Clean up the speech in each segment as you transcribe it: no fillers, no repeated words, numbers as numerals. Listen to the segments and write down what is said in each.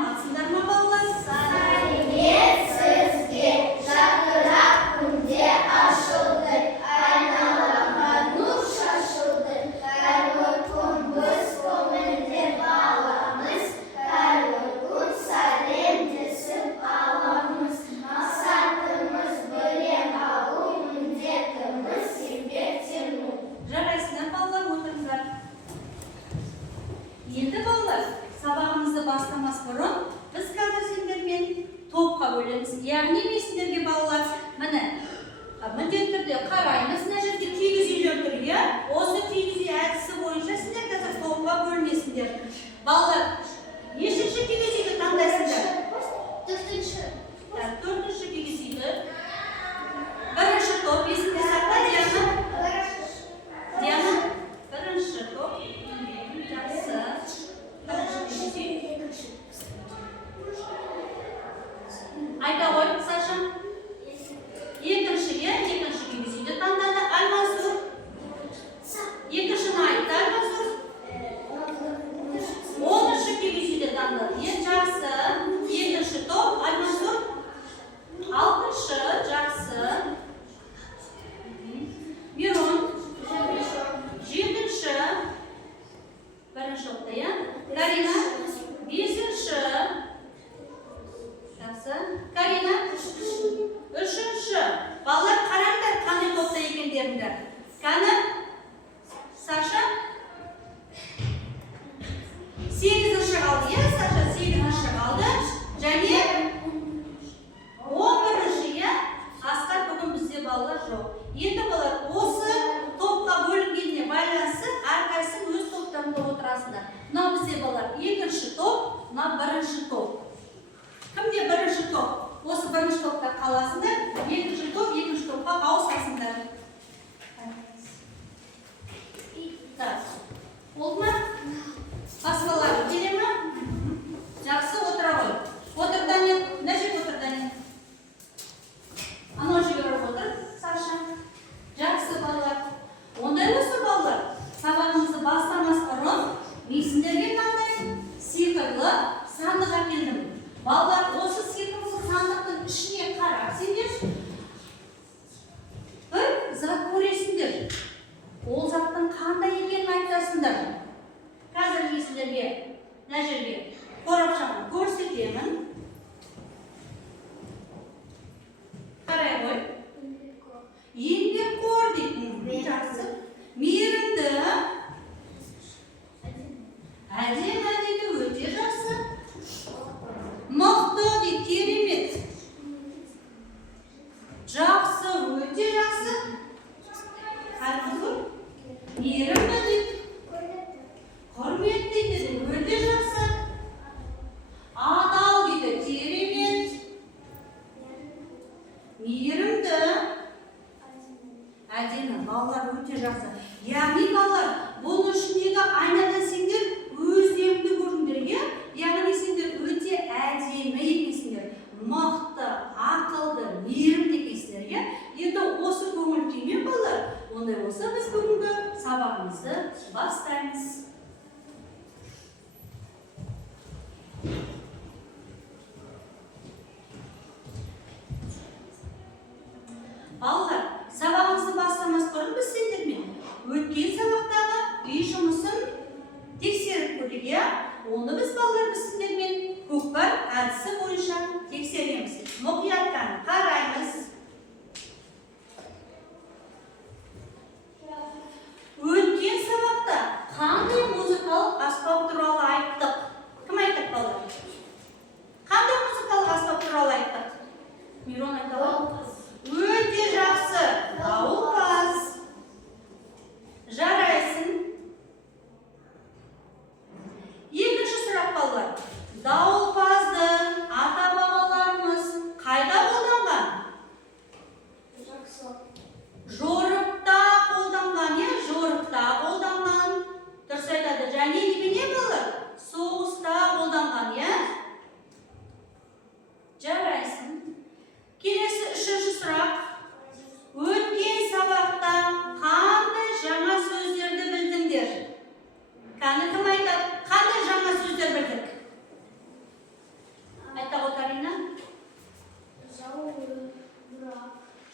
саламатсыздар ма балалар? Сәлемет сізге, жарқырап күнде ашылды, айналаға нұр шашылды. Қайырлы күн біз көңілді баламыз, қайырлы күн сәлемдесіп аламыз. Мақсатымыз білім алу, міндетіміз еңбектену. Жарайсыздар балалар, отырыңыздар. Енді балалар, сабағымызды бастамас бұрын біз қазір сендермен топқа бөлеміз. Яғни мен сендерге балалар, міне міндетті түрде қараймыз, мына жерде кигіз үйлер тұр, иә? Осы кигіз үй әдісі бойынша сендер қазір топқа бөлінесіңдер. Балалар, нешінші кигіз үйді таңдайсыңдар? Төртінші. Төртінші кигіз үйді. Бірінші топ, есіңде сақта, Диана? Диана? Бірінші топ. Жақсы. Бірінші кигіз үй. Айта ғой, Саша. Екінші кигіз үйді таңдады. Альмасур. Екіншіні айтты Альмасур. 10-шы кигіз үйді таңдады. Жақсы. Екінші топ Альмасур. 6-шы, жақсы. Мирон. 7-ші. Бірінші топта, иә? Карина. 5-ші. Жақсы. Карина. 3-ші. Балалар қараңдар, қандай топта екендеріңді. Кәні? Саша? 8-ші қалды, иә? Саша 8-ші қалды. Және 11-ші, иә? Асқар бүгін бізде балалар жоқ. Енді балалар, осы топқа бөлінгеніне байланысты әрқайсысы өз топтарында отырасыңдар. Мынау бізде балалар 2-ші топ, мынау 1-ші топ. Кімде 1-ші топ? Осы 1-ші топта қаласыңдар, 2-ші топ, 2-ші топқа ауысасыңдар. Олды ма? Басқалары келе ма? Жақсы, отыра ғой. Отыр, Данил. Мына жерге отыр, Данил. Анау жерге отыр, Саша. Жақсы, балалар. Ондай осы балалар. Сабағымызды бастамас бұрын мен сендерге мынандай сиқырлы сандық әкелдім. Балалар, осы сиқырлы сандықтың ішіне қарап сендер бір зат көресіңдер. Ол заттың қандай екенін айтасыңдар. Қазір мен сендерге мына жерге қорапшаны көрсетемін. Қарай ғой. Еңбекқор дейтін. Жақсы. Мейірімді. Әдемі дейді, өте жақсы. Мықты дейді, керемет. Жақсы, өте жақсы. Қараңыз, мейірімді дейді. Құрметті дейді, өте жақсы.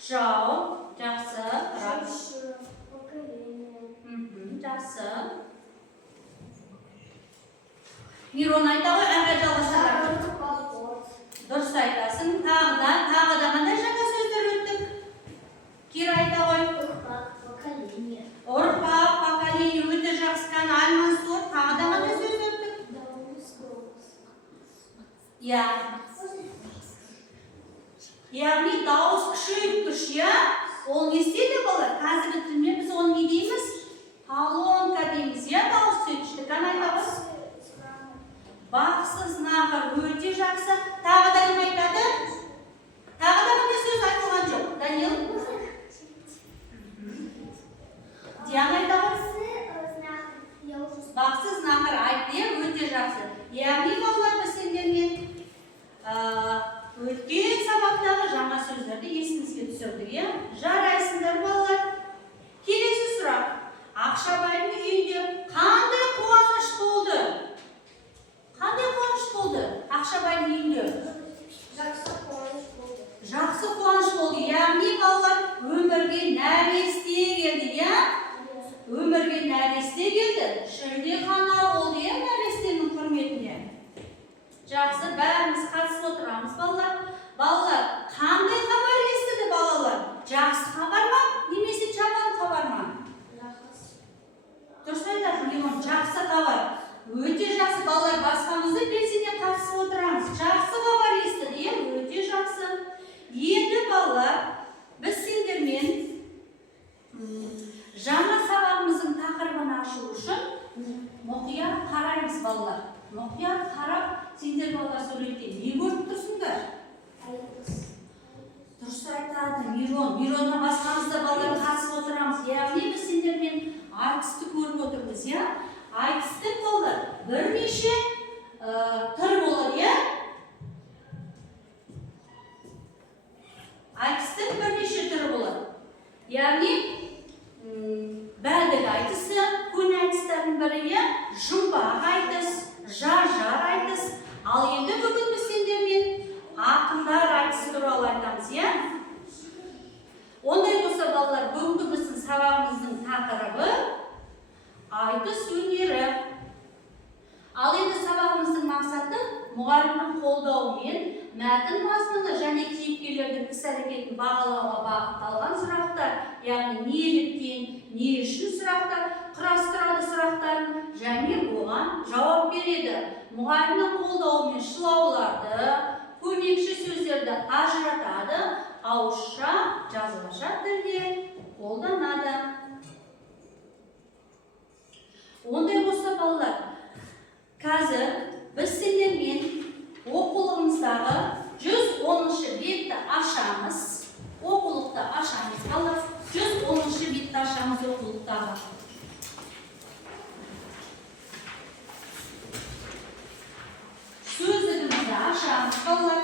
Жау. Жақсы. Шашы. Поколение. Жақсы. Мирон айта ғой, әрі жалғастырайық. Шағын поход. Дұрыс айтасың. Тағы да қандай жаңа сөздер өттік? Кері айта ғой. Ұрпақ. Поколение. Ұрпақ, поколение өте жақсы. Альмансур. Тағы да қандай сөз өттік? Дауыс. Голос. Иә. Яғни дауыс күшейткіш, иә? Ол не істейді балалар? Қазіргі тілмен біз оны не дейміз? Колонка дейміз, иә? Дауыс күшейткішті. Айтамыз? Бақсыз нақыр өте жақсы. Тағы да кім айтады? Тағы да қандай сөз айтылған жоқ? Данил? Диана айта ғой? Бақсыз нақыр айтты, өте жақсы. Яғни балалар біз сендермен өткен сабақтағы жаңа сөздерді есіңізге түсірдік, иә? Жарайсыңдар балалар. Келесі сұрақ. Ақшабайдың үйінде қандай қуаныш болды? Қандай қуаныш болды? Ақшабайдың үйінде? Жақсы қуаныш болды. Жақсы қуаныш болды. Яғни балалар өмірге нәресте келді, иә? Өмірге нәресте келді. Шілдехана болды, иә, нәрестенің құрметіне. Жақсы, бәріміз қатысып отырамыз, балалар. Балалар, қандай хабар естіді балалар? Жақсы хабар ма, немесе жаман хабар ма? Дұрыс айтасың, Лимон, жақсы хабар. Өте жақсы, балалар, басқамызды белсене қатысып отырамыз. Жақсы хабар естіді, иә, өте жақсы. Енді балалар, біз сендермен жаңа сабағымыздың тақырыбын ашу үшін мұқият қараймыз, балалар. Мұқият қарап, сендер балалар сөйлеуде не көріп тұрсыңдар? Дұрыс айтады, Миронға басқамызда балалар қатысып отырамыз. Яғни біз сендермен айтысты көріп отырмыз, иә? Айтыстың балалар бірнеше түр болады, иә? Айтыстың бірнеше түрі болады. Яғни бәлдік айтысы, көне айтыстардың бірі, иә? Жұмбақ айтыс, жар айтыс. Ал енді бүгін біз сендермен ақындар айтысы туралы айтамыз, иә? Ондай болса, балалар, бүгінгі біздің сабағымыздың тақырыбы айтыс өнері. Ал енді сабағымыздың мақсаты мұғалімнің қолдауымен мәтін мазмұны және кейіпкерлердің іс-әрекетін бағалауға бағытталған сұрақтар, яғни неліктен, не үшін сұрақтар, құрастырады сұрақтарын және оған жауап береді. Мұғалімнің қолдауымен шылауларды, көмекші сөздерді ажыратады, ауызша, жазбаша тілде қолданады. Ондай болса, балалар, қазір біз сендермен оқулығымыздағы 110-шы бетті ашамыз. Оқулықты ашамыз, балалар. 110-шы бетті ашамыз оқулықтағы. Сөздігімізді ашамыз, балалар.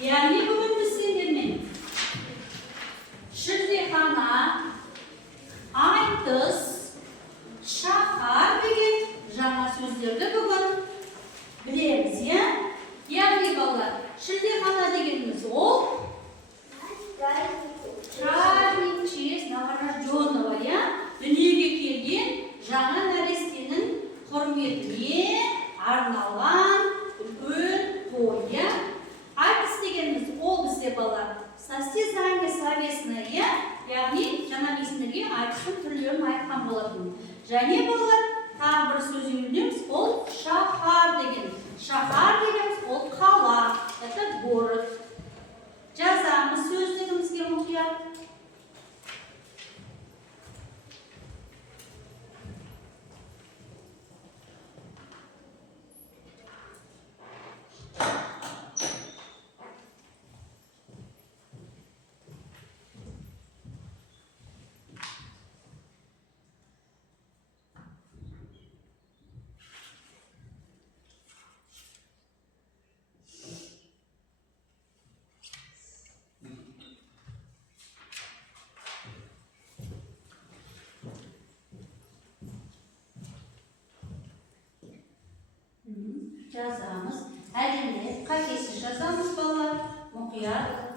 Яғни бүгін біз сендермен шілдехана, айтыс, шаһар деген жаңа сөздерді бүгін білеміз, иә? Яғни балалар, шілдехана дегеніміз ол праздник в честь новорожденного, иә? Дүниеге келген жаңа нәрестенің құрметіне арналған үлкен той, иә? Айтыс дегеніміз ол бізде балалар состязание словесное, иә? Яғни жаңа месіндерге айтыстың түрлерін айтқан болатын. Және балалар тағы бір сөз үйренеміз, ол шаһар деген. Шаһар дегеніміз ол қала, это город. Жазамыз сөздігімізге мұқият. Жазамыз. Әдемі, қатесіз жазамыз, балалар. Мұқият.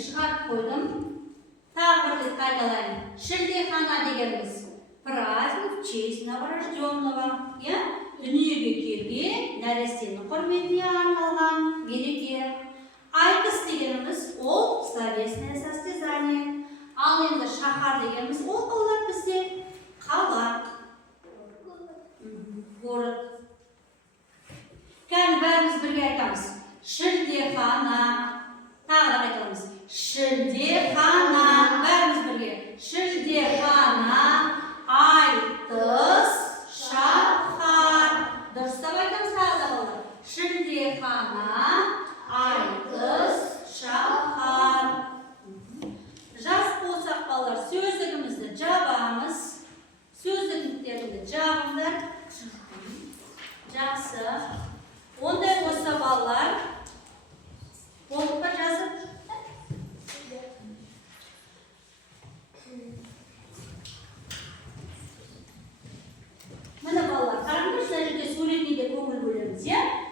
шығарып қойдым. Тағы бір рет қайталайын. Шілдехана дегеніміз праздник в честь новорожденного. Дүниеге келген нәрестенің құрметіне арналған мереке. Айтыс дегеніміз ол словесное состязание. Ал енді шаһар дегеніміз ол қалалар бізде қала. Город. Кәні бәріміз бірге айтамыз. Шілдехана. Тағы да айтамыз. Шілдехана. Бәріміз бірге. Шілдехана. Айтыс. Шаһар. Дұрыстап айтамыз тағы да балалар. Шілдехана. Айтыс. Шаһар. Жас болсақ балалар сөздігімізді жабамыз. Сөздігімдерді жабыңдар. Жақсы. Ондай болса балалар болып па жазып? Міне балалар, қараңдар, мына жерде суретіне де көңіл бөлеміз,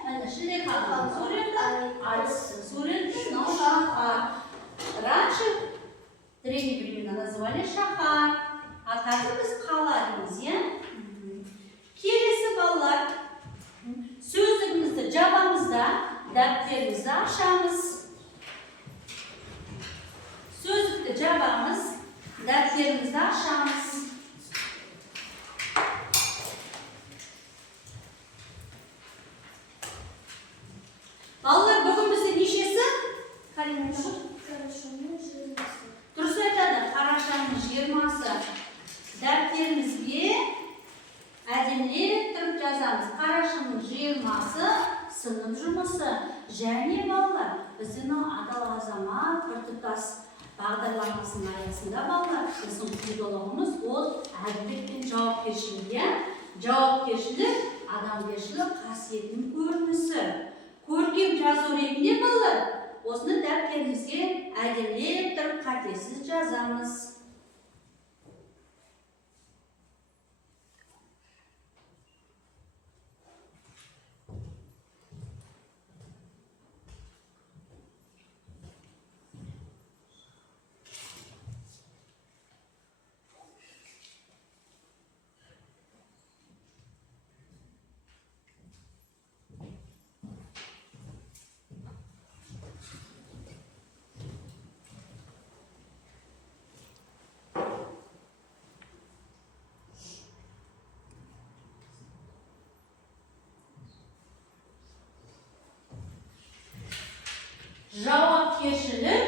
Міне шілдехананың суреті, айтыстың суреті, мынау шаһар. Раньше древние времена называли шаһар, а қазір біз қала дейміз, Келесі балалар, сөздігімізді жабамызда, дәптерімізді ашамыз. Сөздікті жабамыз, дәптерімізді ашамыз. Балалар, бүгін бізде нешесі? Қарашаның 20-сы. Дұрыс айтады, қарашаның 20-сы. Дәптерімізге әдемілеп тұрып жазамыз. Қарашаның 20-сы сынып жұмысы. Және балалар, біздің адал азамат біртұтас бағдарламасының аясында балалар, біздің педагогымыз ол әділдік пен жауапкершілік. Жауапкершілік адамгершілік қасиетінің көрінісі. Көркем жазу ретінде балалар, осыны дәптерімізге әдемілеп тұрып қатесіз жазамыз. Жауапкершілік,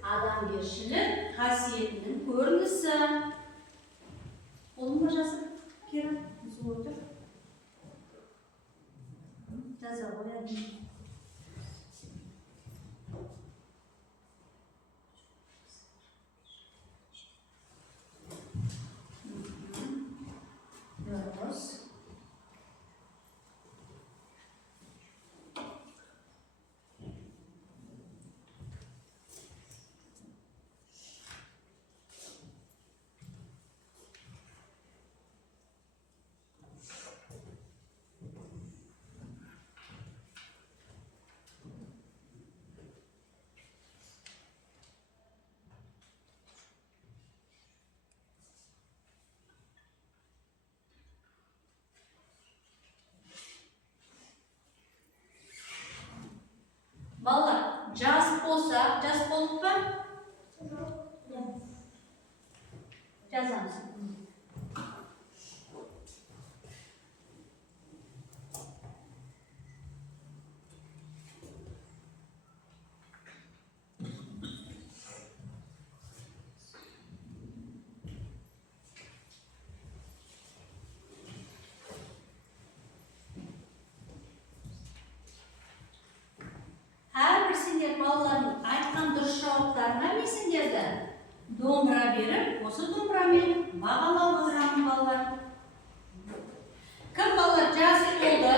адамгершілік қасиетінің көрінісі. Қолыңға жазып кері, үзіп отыр. Жаза қояды. Дұрыс. Балалар, жас болса, жас болып па? Жазамыз. Сендер балалардың айтқан дұрыс жауаптарына мен сендерді домбыра беріп, осы домбырамен бағалап отырамын балалар. Кім балалар жас болды?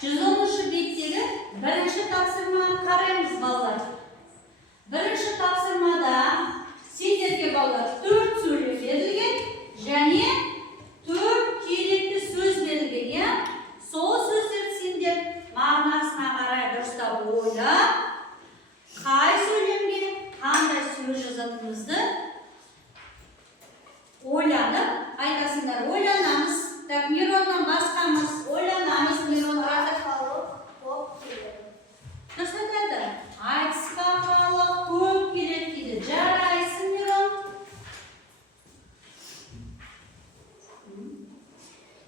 110-шы беттегі бірінші тапсырманы қараймыз балалар. Бірінші тапсырмада сендерге балалар 4 сөйлем берілген және 4 керекті сөз берілген. Сол сөздерді сендер мағынасына қарай дұрыстап ойлап, қай сөйлемге қандай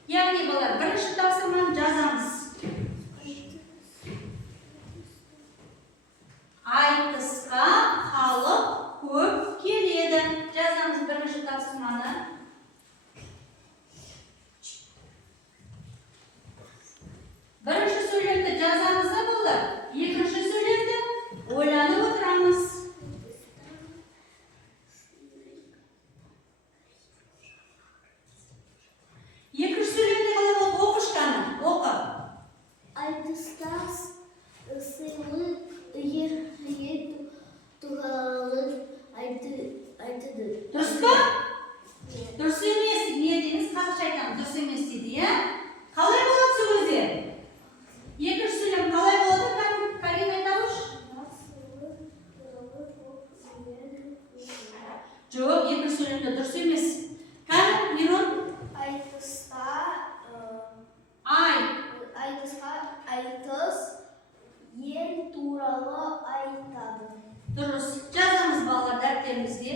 Яғни балалар, бірінші тапсырманы жазамыз. Айтысқа халық көп келеді. Жазамыз бірінші тапсырманы. Бірінші сөйлемді жазамыз да балалар. Екінші сөйлемді ойланып отырамыз. Екінші сөйлемді қалай болды? Оқышқаны. Оқы. Айтыста сыйлы туралы айтады. Дұрыс па? Дұрыс емес. Не дейміз? Қазақша айтамыз. Дұрыс емес дейді, иә? Қалай болады сөзде? Екінші сөйлем қалай болады? Карина айталыш? Жоқ, екінші сөйлемде дұрыс емес. Карин, Мирон? Айтысқа айтыс ел туралы айтады. Дұрыс. Жазамыз балалар дәптерімізге.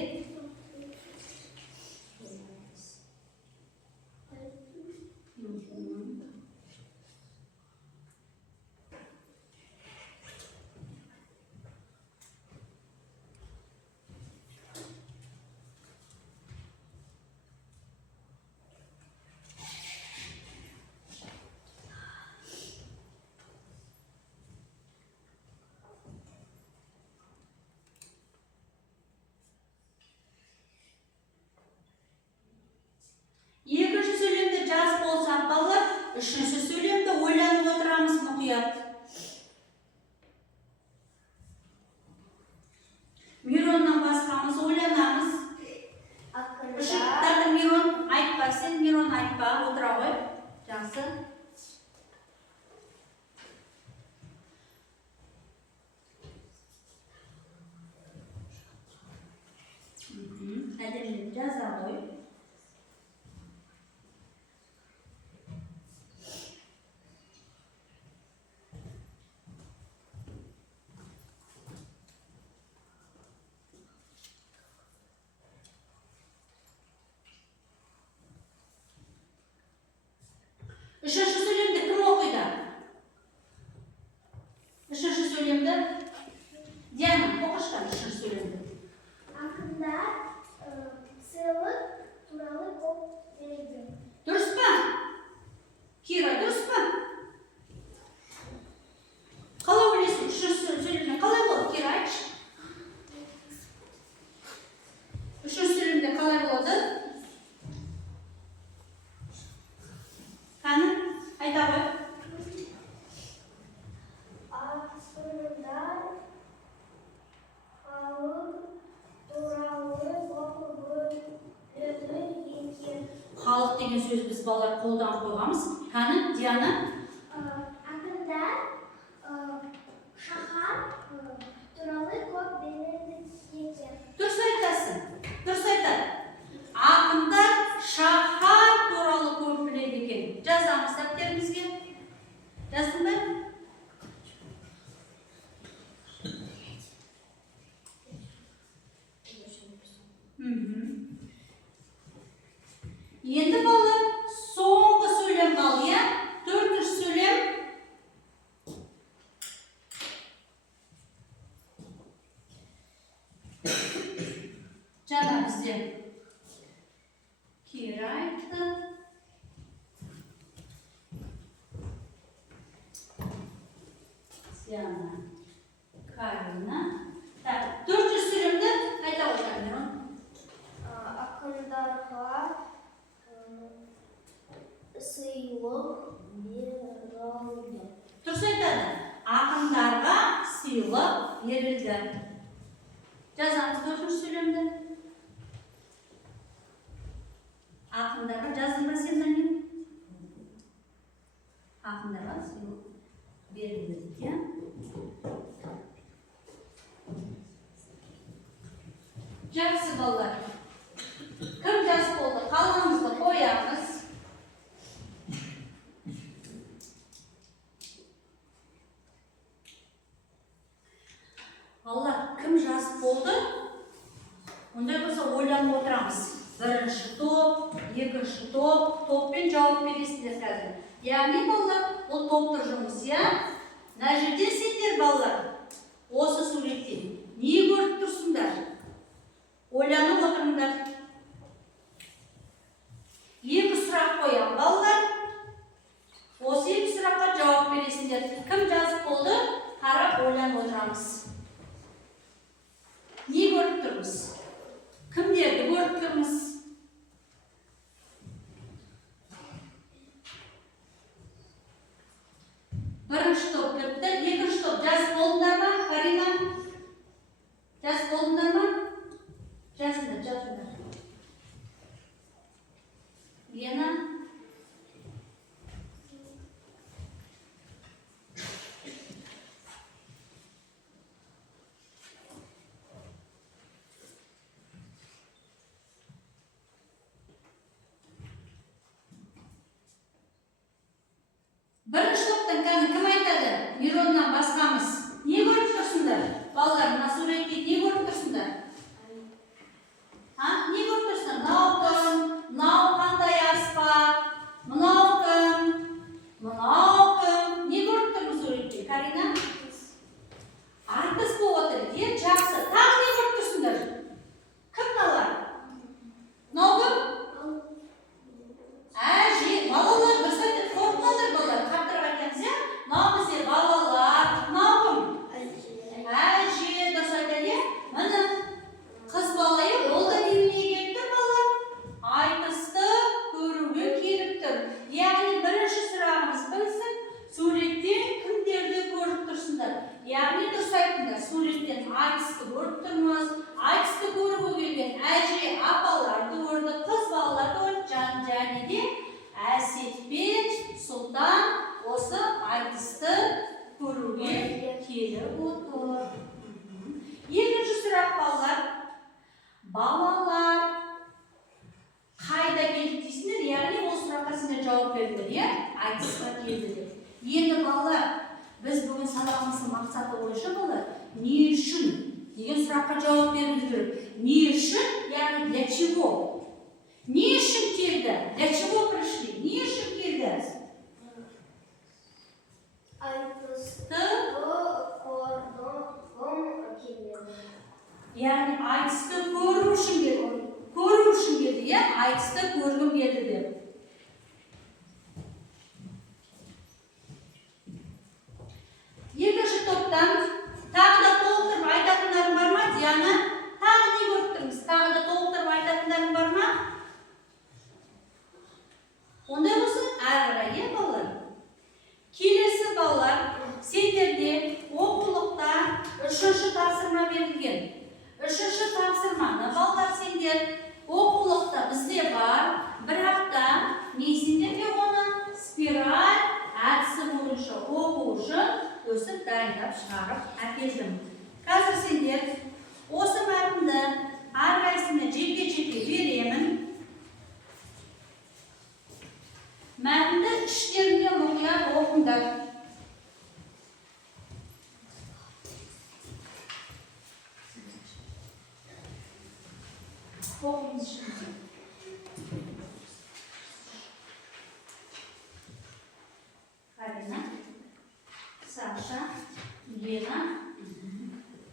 Екінші сөйлемді жаз болсақ балалар, үшінші сөйлемді ойланып отырамыз мұқият. Мироннан басқамыз ойланамыз. Үшінші Мирон айтпа, сен Мирон айтпа, отыра ғой. Жақсы. Әдемі жаза ғой. Үшінші сөйлемді кім оқиды? Үшінші сөйлемді Диана, оқышқан үшінші сөйлемді. Ақындар сыйлық туралы көп береді. Дұрыс па? Кира, дұрыс па? Қалай ойлайсың? Үшінші сөйлемде қалай болды? Кира, айтшы. Үшінші сөйлемде қалай болды? Қаны, айта ғой. Ақындар халық туралы көп біледі екен. Халық деген сөз біз балалар қолдан қойғанбыз. Қаны, Диана. Ақындар шаһар туралы көп біледі екен. Дұрыс айтасың. Дұрыс айтады. Ақындар шаһар туралы көп біледі екен. Жазамыз дәптерімізге. Жаздың ба? Енді балалар соңғы сөйлем қалды, иә? Төртінші сөйлем. Жаңа бізде Кира айтты. Диана, Карина. Так, төртінші сөйлемді айта отырайын, Мирон. Ақындарға сыйлық берілді. Дұрыс айтады. Ақындарға сыйлық берілді. Жазамыз төртінші сөйлемді. Ақындарға жаздың ба сен мәлім? Ақындарға сыйлық берілді дейді, иә? Жақсы балалар. Кім жас болды? Қалғанымызды қоямыз. Алла, кім жас болды? Ондай болса ойланып отырамыз. Бірінші топ, екінші топпен жауап бересіңдер қазір. Яғни балалар, ол топтық жұмыс, иә? Мына жерде сендер балалар, осы суреттен не көріп тұрсыңдар? Ойланып отырыңдар. Екі сұрақ қоям балалар. Осы екі сұраққа жауап бересіңдер. Кім жазып болды? Қарап ойланып отырамыз. Не көріп тұрмыз? Кімдерді көріп тұрмыз? Бірінші топ бітті, екінші топ жазып болдыңдар ма, Карина? Жазып болдыңдар ма? Жазыңдар. Лена? Бірінші топтан кім айтады? Мироннан басқамыз. Не көріп тұрсыңдар? Балалар, мына суретте не көріп тұрсыңдар? Не көріп тұрсыңдар? Мынау қандай аспап? Мынау кім? Не көріп тұрмыз суретте? Карина? Артыс болып отыр. Жақсы. Тағы не көріп тұрсыңдар? Кім мыналар? Мынау кім? Балалар, бір сәтте қорқмаңдар балалар. Қаттырып айтамыз, иә? Мынау біздер балалар. Мынау кім? Әже, дұрыс айтады, иә? Міне, қыз бала, ол да неге келіп тұр балалар? Айтысты көруге келіп тұр. Яғни бірінші сұрағымыз білсін, суреттен кімдерді көріп тұрсыңдар? Яғни дұрыс айтыңдар, суреттен айтысты көріп тұрмыз. Айтысты көруге келген әже, апаларды көрді, қыз балаларды көрді, және де Әсет пен Сұлтан осы айтысты көруге келіп отыр. Екінші сұрақ балалар. Балалар қайда келді дейсіңдер? Яғни ол сұраққа сендер жауап бердіңдер, иә? Айтысқа келді деп. Енді балалар, біз бүгін сабағымыздың мақсаты бойынша балалар, не үшін деген сұраққа жауап беруіміз керек. Не үшін, яғни для чего? Не үшін келді? Для чего пришли? Не үшін келді? Айтысты көргім келеді. Яғни айтысты көру үшін келді. Көру үшін келді, иә? Айтысты көргім келді деп. Екінші топтан тағы да толықтырып айтатындарың бар ма, Диана? Тағы не көріп тұрмыз? Тағы да толықтырып айтатындарың бар ма? Ондай болса, әрі қарай, иә балалар? Келесі балалар, сендерде оқулықта үшінші тапсырма берілген. Үшінші тапсырманы балалар сендер оқулықта бізде бар, бірақта не сендерге оны спираль әдісі бойынша оқу үшін өсіп дайындап шығарып әкелдім. Қазір сендер осы мәтінді әрқайсысына жеке-жеке беремін. Мәтінді іштерінде мұқият оқыңдар. Оқыңыз ішінде. Карина, Саша, Лена.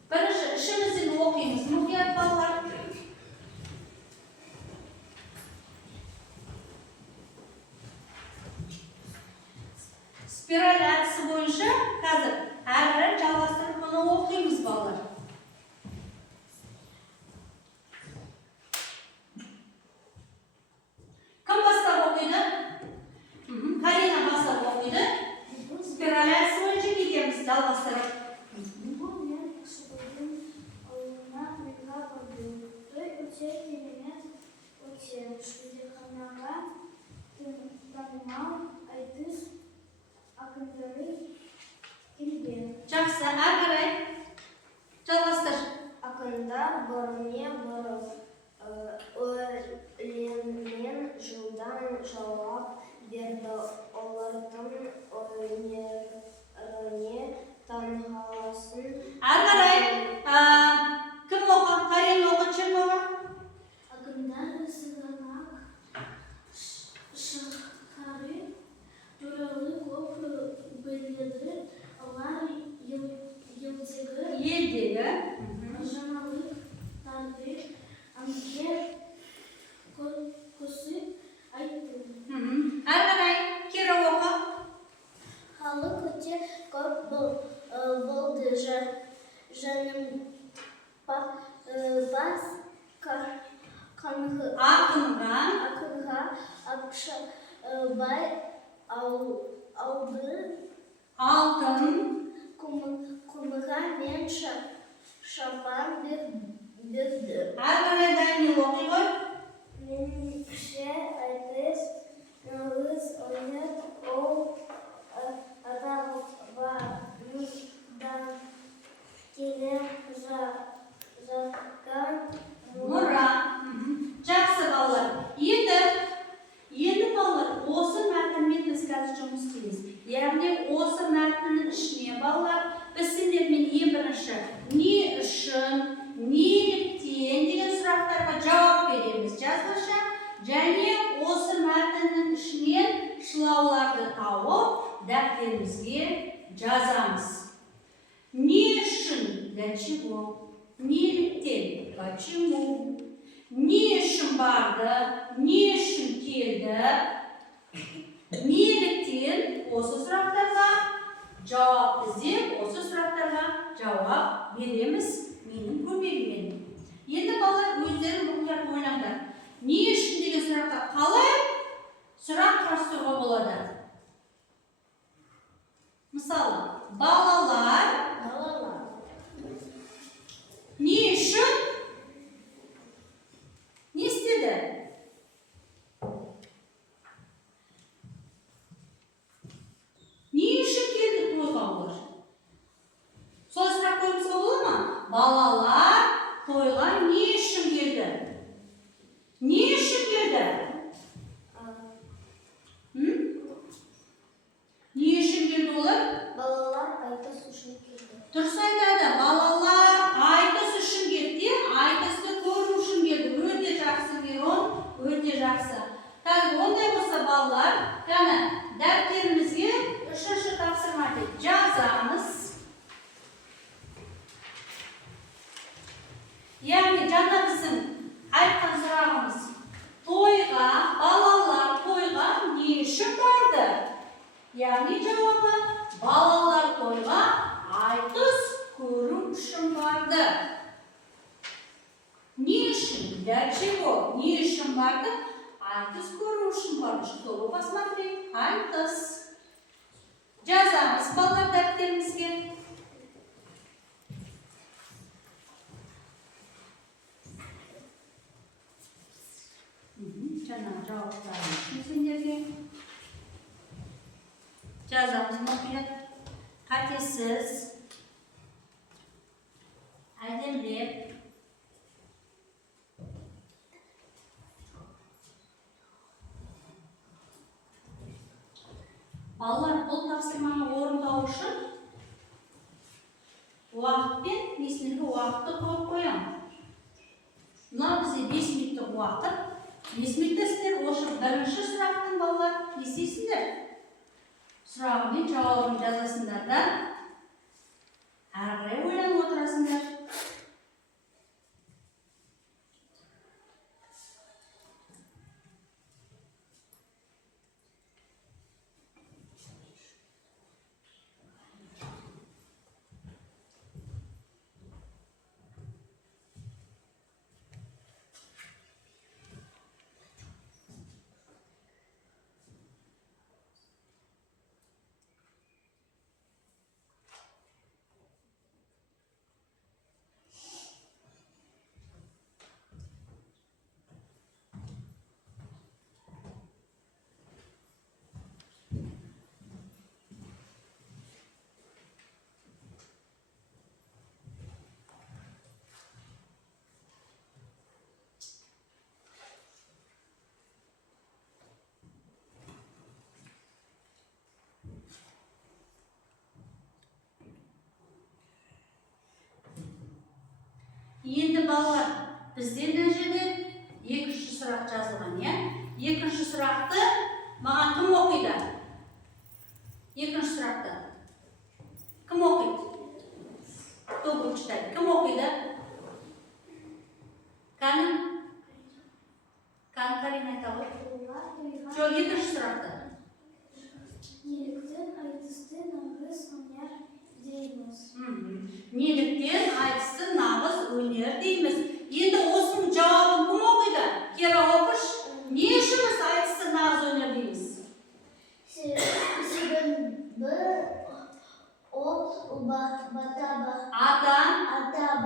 Бірінші ішімізден оқимыз. Мұқият балалар. Спираль әдісі бойынша қазір әрі жалғастырып мұны оқимыз балалар. Кім бастап оқиды? Карина бастап оқиды. Спираль әдісі бойынша кетеміз жалғастырып. Жақсы, әрі қарай жалғастыр. Ақында біріне өлеңмен жылдан жауап берді. Олардың өнеріне таңғаласын. Әрі қарай кім оқы? Карина оқы, Чернова. Ақында туралы көп біледі. Олар елдегі жаңалықтарды әңгіме қосып айтты. Әрі қарай кері оқы. Халық өте көп болды. Жаным бас Ақынға ақша бай алды. алтын Құмыға мен шапан берді. әрі қарай дәліне оқи ғой. Меніңше айтыс наурыз ойнап ол атағыдан келе жатқан Мұра. Жақсы балалар. Енді балалар, осы мәтінмен біз қазір жұмыс істейміз. Яғни осы мәтіннің ішіне балалар, біз сендермен ең бірінші не үшін, неліктен деген сұрақтарға жауап береміз жазғыша. Және осы мәтіннің ішінен шылауларды тауып, дәптерімізге жазамыз. Не үшін? Для чего? Неліктен? Почему? Не үшін барды? Не үшін келді? Неліктен? Осы сұрақтарға жауап іздеп, осы сұрақтарға жауап береміз менің көмегіммен. Енді балалар өздері мұқият ойлаңдар. Не үшін деген сұраққа қалай сұрақ қарастыруға болады? Мысалы, балалар не үшін не істеді? Не үшін келді тойға олар? Сол сұрақ қойымызға болады ма? Балалар тойға не үшін келді? Не үшін келді? Не үшін келді олар? балалар айтыс үшін келді. Дұрыс айтады. Балалар айтыс үшін келді, айтысты көру үшін келді. Өте жақсы, Герон, өте жақсы. Так, ондай болса балалар, қана дәптерімізге үшінші тапсырма деп жазамыз. Яғни жаңа біздің айтқан сұрағымыз тойға, балалар тойға не үшін барды? Яғни жауабы балалар тойға айтыс көру үшін барды. Не үшін? Для чего? Не үшін барды? Айтыс көру үшін барды. Что посмотреть? Айтыс. Жазамыз балалар дәптерімізге. Жаңа жауаптарын сендерге жазамыз мұқият, қатесіз, әдемілеп. Балалар, бұл тапсырманы орындау үшін уақытпен есіңізге уақытты қойып қоямын. Мына бізде 5 минуттық уақыт. 5 минутта сіздер осы бірінші сұрақтың балалар не істейсіңдер? Сұрағымен жауабын жазасыңдар да, әрі қарай ойланып отырасыңдар. Енді балалар, бізде мына жерде екінші сұрақ жазылған, иә? Екінші сұрақты маған кім оқиды? Неліктен айтысы нағыз өнер дейміз. Енді осының жауабын кім оқиды? Кері оқыш. Не үшін біз айтысы нағыз өнер дейміз? Себебі ол бабамыздан келе жатқан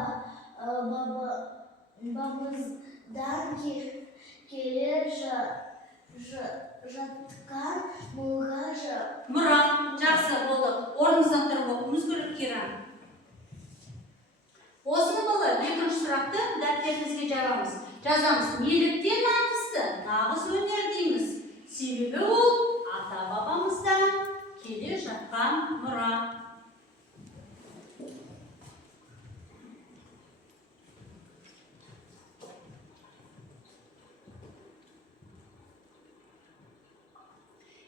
Мұра, жақсы болды. Орныңыздан тұрып оқуымыз керек, Кира. Осыны бала екінші сұрақты дәптеріңізге жазамыз. Неліктен айтысты нағыз өнер дейміз? Себебі ол ата-бабамыздан келе жатқан мұра.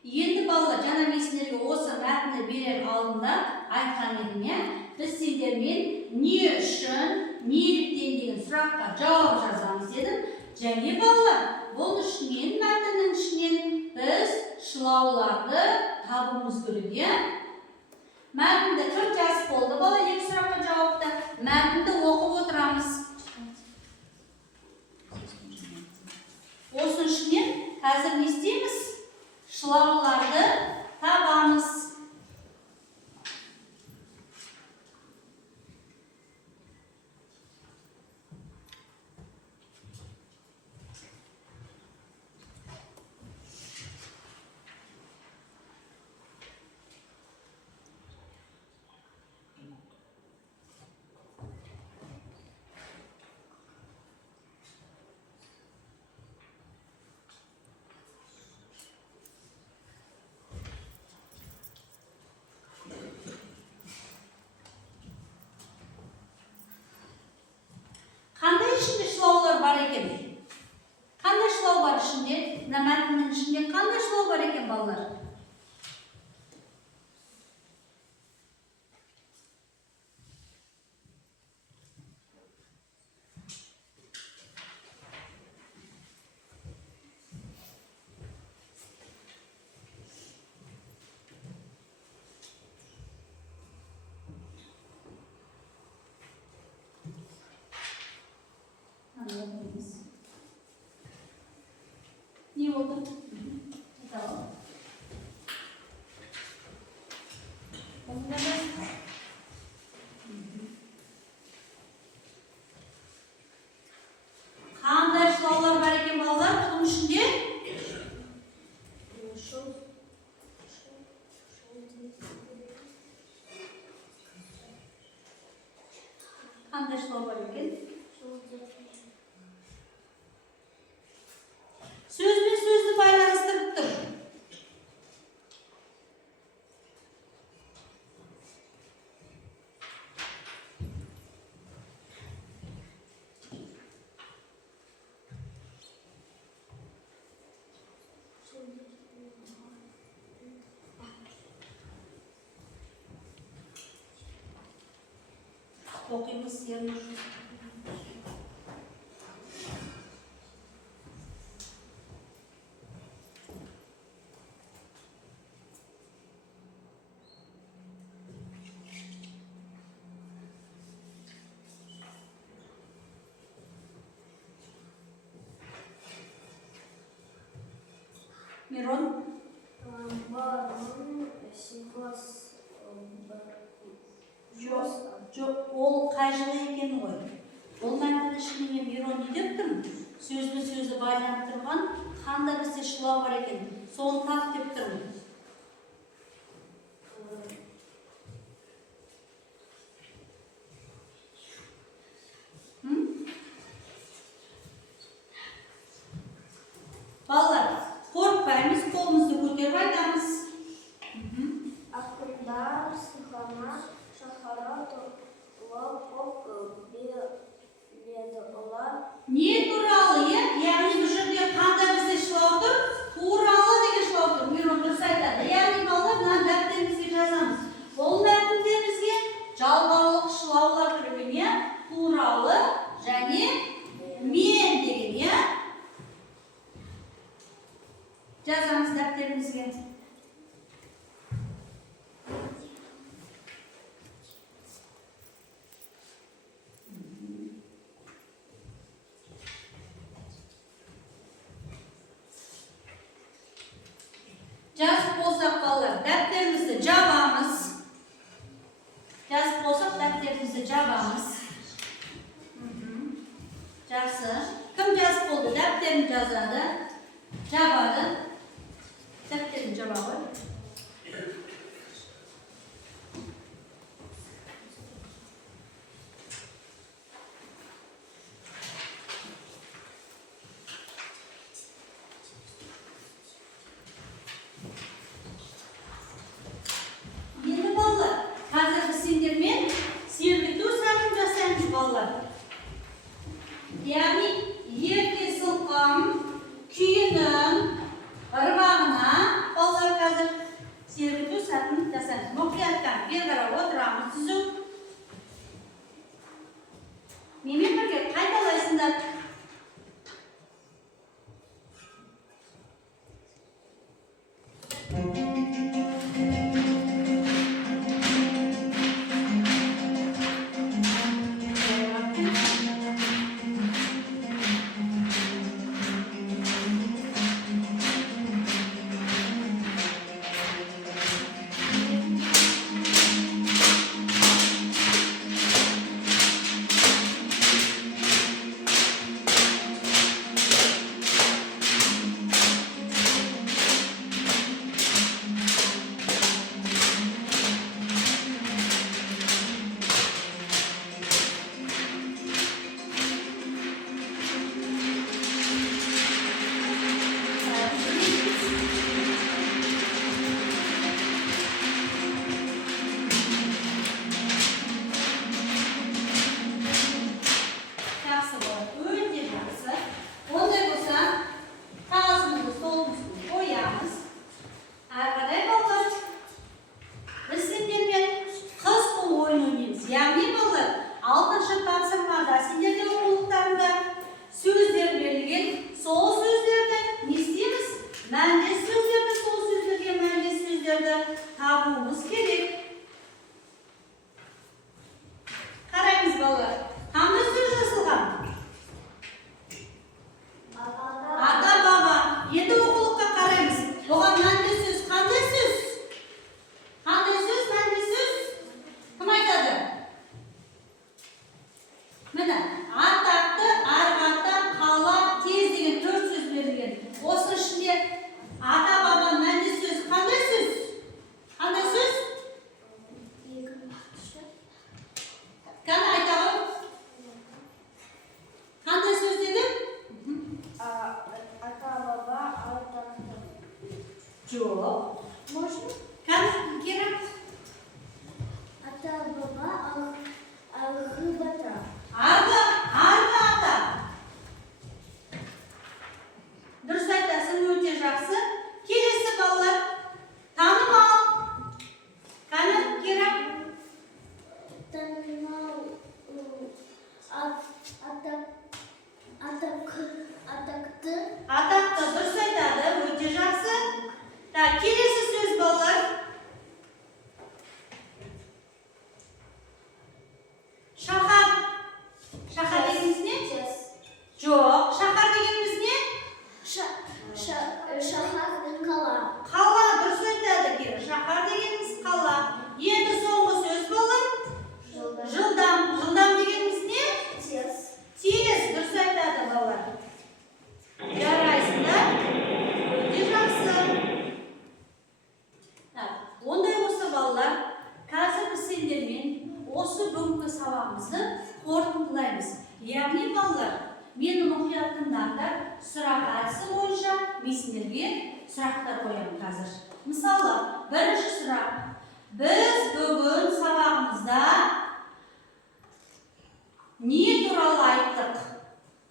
Енді балалар, жаңа мен сіздерге осы мәтінді берер алдында айтқан едім, біз сендермен не үшін, неліктен деген сұраққа жауап жазамыз дедім. Және балалар, бұл ішінен, мәтіннің ішінен біз шылауларды табуымыз керек. Мәтінді кім жазып болды бала, екі сұраққа жауапты. Мәтінді оқып отырамыз. Осының ішінен қазір не істейміз? Шылауларды табамыз. Қандай ішінде шылаулар бар екен? Қандай шылау бар ішінде? Мәтіннің ішінде қандай шылау бар екен, балалар? Не oldu? Tamam. Қандай шылаулар бар екен балалар бұның ішінде? Қандай шылау бар екен? Сөзбен сөзді байланыстырып тұр. Оқимыз ерін. Мирон? Жоқ, ол қай жылы екен ғой? Ол мәтіннің ішіне мен Мирон не деп тұрмын? Сөзбен сөзді байланыстырған қандай бізде шылау бар екен? Соны тап деп тұрмын. Балалар, қорықпаймыз, қолымызды көтеріп айтамыз. Ақындар сыхана шахара топлап береді олар. Не туралы, яғни бұл жерде қандай бізде шылау тұр? Туралы деген шылау тұр. Мирон болсақ балалар, дәптерімізді жабамыз. Жазып болсақ, дәптерімізді жабамыз. Жақсы. Кім жазып болды? Дәптерін жазады. Жабады. Дәптерін жаба ғой. Енді балалар, қазір біз сендермен сергіту сәтін жасаймыз балалар. Яғни ерте сылқым күйінің ырғағына балалар қазір сергіту сәтін жасаймыз. Мұқияттан бері қарай отырамыз түзу. Менімен бірге қайталайсыңдар. Tabuğumuz gerek. Karayımız balığı. Hamda söz yazılgan. Ata baba. Енді оқулыққа қараймыз. Оған мәнді сөз. Қандай сөз? Қандай сөз? Мәнді сөз? Кім айтады? Міне, атақты, арғата, қала, тез деген 4 сөз берілген. Осы ішінде ата баба мәнді сөз. Қандай сөз? Қандай сөз? Кәні айта ғой? Қандай сөз деді? Ата баба атақты. Жоқ. Можно? Кәні керек? Ата баба арғы бата. Арғы ата. Дұрыс айтасың, өте жақсы. Келесі балалар. Танымал. Кәні керек? Танымал атақты. Атақты дұрыс айтады, өте жақсы. Так, келесі сөз балалар. Шаһар. Шаһар дегеніміз не? Жоқ, шаһар дегеніміз не? Шаһар қала. Қала, дұрыс айтады кері. Шаһар дегеніміз қала. Енді соңғы сөз балалар. Жылдам. Жылдам дегеніміз не? Тез. Тез, дұрыс айтады балалар. Жарайсыңдар. Өте жақсы. Ондай болса балалар, қазір біз сендермен осы бүгінгі сабағымызды қорытындылаймыз. Яғни балалар, мені мұқият тыңдаңдар, сұрақ әдісі бойынша мен сендерге сұрақтар қоямын қазір. Мысалы, бірінші сұрақ. Біз бүгін сабағымызда не туралы айттық?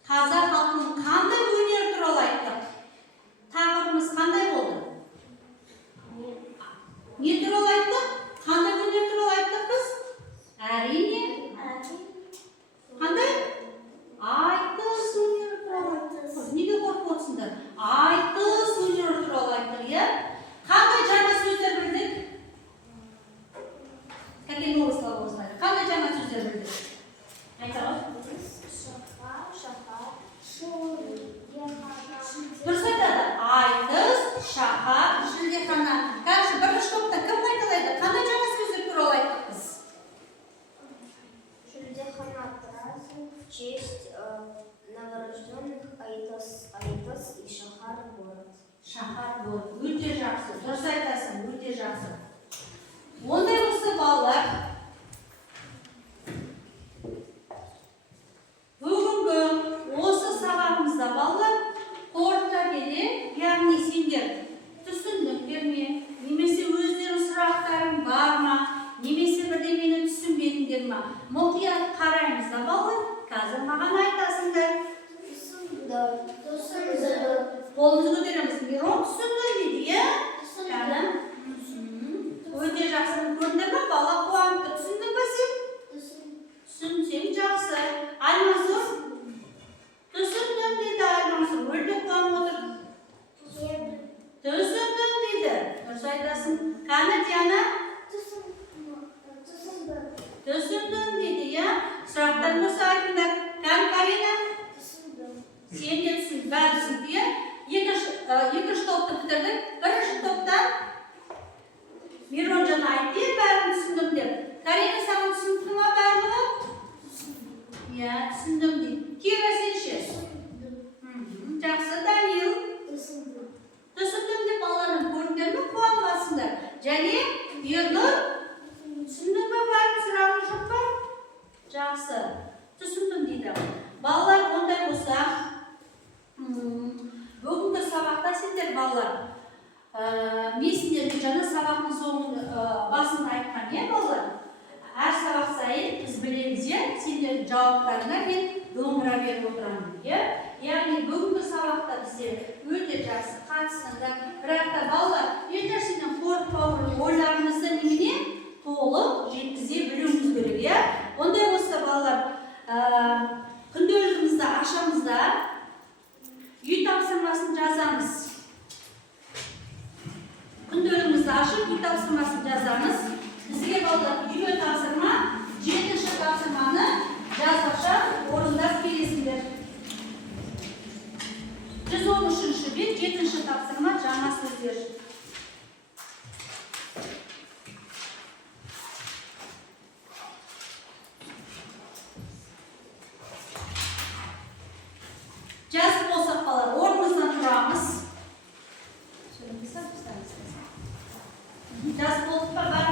Қазақ халқының қандай өнері туралы айттық? Тақырыбымыз қандай болды? Не туралы айттық? Қандай өнер туралы айттық біз? Әрине. Қандай? Айтыс өнері туралы айттық. Неге қорқып отырсыңдар? Айтыс өнері туралы айттық, иә? Қандай жаңа сөздер білдік? Какие новые слова узнали? Қандай жаңа сөздер білдік? Айтамыз? Шаһар, шу, ехана. өзге жақсыны көрдіңдер ме? Бала қуаныпты. Түсіндің бе сен? Түсінсең жақсы. Альмасур? Түсіндім дейді Альмасур. Өлде қуанып отыр. Түсіндім дейді. Дұрыс айтасың. Қане Диана? Түсіндім дейді, иә? Сұрақтар болса айтыңдар. Қане Карина? Сен де түсін, бәрі түсінді, иә? Екінші топты бітірдік. Бірінші топтан Миронжан айтты, бәрін түсіндім деп. Карина саған түсінді ма бәріні? Иә, түсіндім дейді. Кира сен ше? Жақсы, Данил. Түсіндім деп балаларым көрдіңдер ме? Қуанбасыңдар. Және Ернұр? Түсіндің бе бәрін сұрағың жоқ па? Жақсы. Түсіндім дейді. Балалар ондай болса, бүгінгі сабақта сендер балалар, мен сендерге жаңа сабақтың басында айтқан, е балалар? Әр сабақ сайын біз білеміз, е, сендердің жауаптарына мен домбыра беріп отырамын, е? Яғни бүгінгі сабақта біздер өте жақсы қатысыңдар. Бірақ та балалар, ешнәрседен қорықпау, ойларыңызды немене толық жеткізе білуіміз керек, е? Ондай болса балалар, күнделігімізді ашамыз да, үй тапсырмасын жазамыз. Күнделігімізді ашып, үй тапсырмасын жазамыз. Бізге балалар үйге тапсырма, 7-ші тапсырманы жазбаша орындап келесіңдер. 113-ші бет, 7-ші тапсырма жаңа сөздер. Жазып болсақ балар, орнымыздан тұрамыз. Жазып болдық па?